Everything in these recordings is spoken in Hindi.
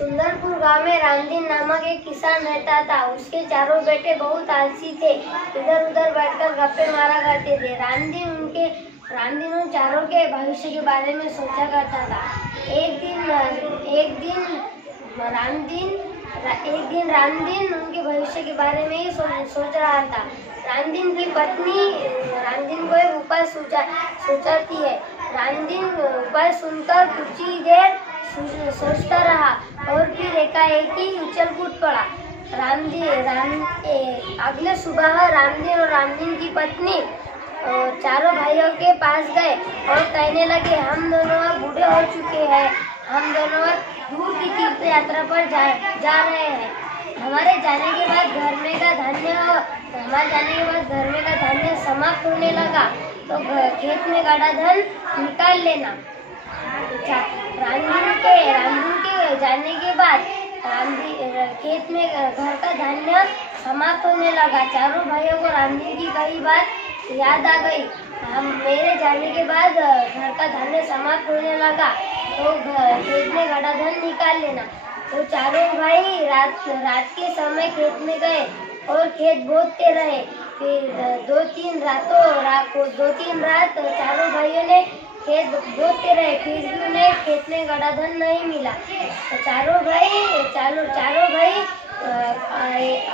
सुंदरपुर गांव में रामदीन नामक एक किसान रहता था। उसके चारों बेटे बहुत आलसी थे, इधर उधर बैठकर गप्पे मारा करते थे। रामदीन उन चारों के भविष्य के बारे में सोचा करता था। एक दिन रामदीन उनके भविष्य के बारे में ही सोच रहा था। रामदीन की पत्नी रामदीन को एक उपाय सोचाती है। रामदीन उपाय सुनकर कुछ ही देर सोचता रहा और फिर एकाएक ही उछल कूद पड़ा। अगले सुबह रामदीन और रामदीन की पत्नी चारों भाइयों के पास गए और कहने लगे, हम दोनों अब बूढ़े हो चुके हैं, हम दोनों दूर की तीर्थ यात्रा पर जा रहे हैं। हमारे जाने के बाद घर में का धान्य समाप्त होने लगा, तो खेत में गाड़ा धन निकाल लेना। रामदीन के जाने के बाद खेत में घर का धान्य समाप्त होने लगा। चारों भाइयों को रामदीन की कही बात याद आ गई। मेरे जाने के बाद घर का धान्य समाप्त होने लगा, तो खेत में गाड़ा धन निकाल लेना। तो चारों भाई रात के समय खेत में गए और खेत बोते रहे। फिर दो तीन रात चारों भाइयों ने खेत बोते रहे, फिर भी उन्हें खेत में गाड़ा धन नहीं मिला। तो चारों भाई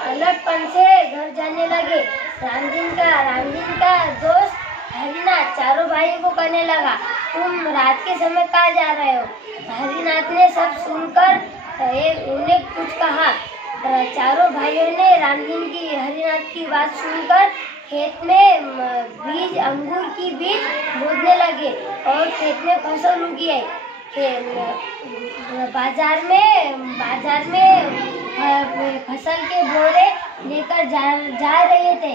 अलगपन से घर जाने लगे। रामदीन का दोस्त हरिनाथ चारों भाइयों को कहने लगा, तुम रात के समय कहाँ जा रहे हो? हरिनाथ ने सब सुनकर उन्हें कुछ कहा। चारों भाइयों ने हरिनाथ की बात सुनकर खेत में अंगूर की बीज बोने लगे और खेत में फसल उगी है। बाजार में फसल के बोरे लेकर जा रहे थे।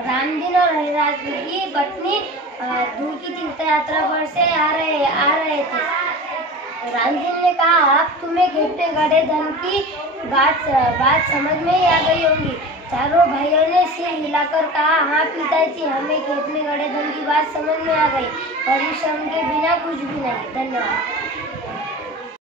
रामदीन और हरिनाथ की पत्नी दूर की तीर्थ यात्रा पर से आ रहे थे। रामदीन ने कहा, आप तुम्हें खेत में गड़े धन की बात समझ में ही आ गई होंगी। चारों भाइयों ने सिर हिलाकर कहा, हाँ पिताजी, हमें खेत में गड़े धन की बात समझ में आ गई। परिश्रम के बिना कुछ भी नहीं। धन्यवाद।